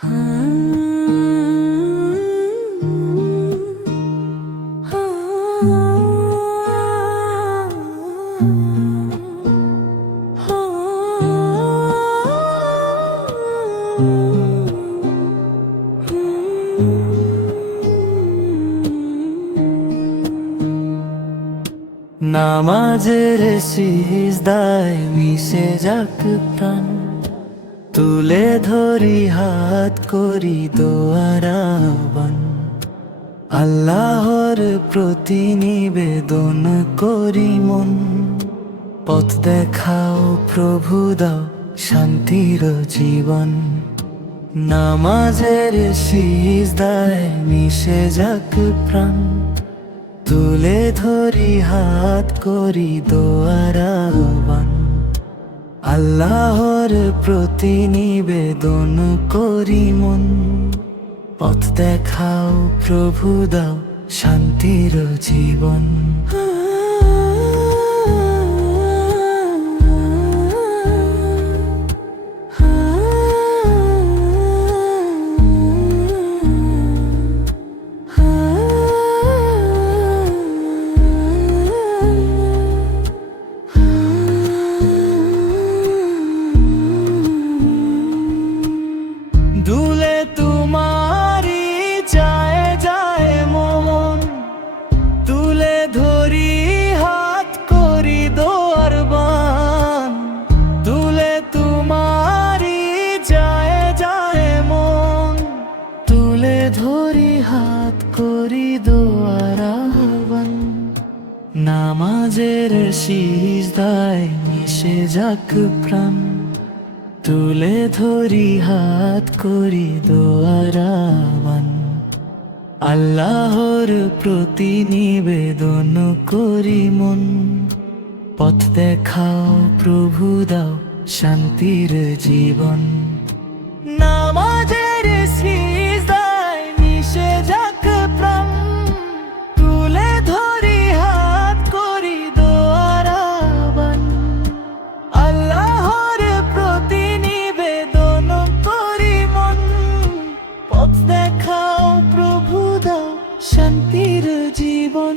নামাজের সিজদায় মিশে যাক প্রাণ, তুলে ধরি হাত করি দোয়ার আহ্বান। আল্লাহর প্রতি নিবেদন করি মন, পথ দেখাও প্রভু দাও শান্তির জীবন। নামাজের সিজদায় মিশে যাক প্রাণ, তুলে ধরি হাত করি দোয়ার আহ্বান। আল্লাহর প্রতি নিবেদন করি মন, পথ দেখাও প্রভু দাও শান্তির জীবন। দুলে তোমারি যায় যায় মন, তুলে ধরি হাত করি দোয়ার বান। দুলে তোমারি যায় যায় মন, তুলে ধরি হাত করি দোয়ার আহ্বান। নামাজের সিজদায় মিশে যাক প্রাণ, তুলে ধরি হাত করি দোয়ার আহ্বান। আল্লাহর প্রতি নিবেদন করি মন, পথ দেখাও প্রভু দাও শান্তির জীবন। নামাজের সিজদায় মিশে যাক প্রাণ, তুলে ধরি হাত করি দোয়ার আহ্বান। আল্লাহর প্রতি নিবেদন করি মন, পথ দেখাও প্রভু দাও শান্তির জীবন।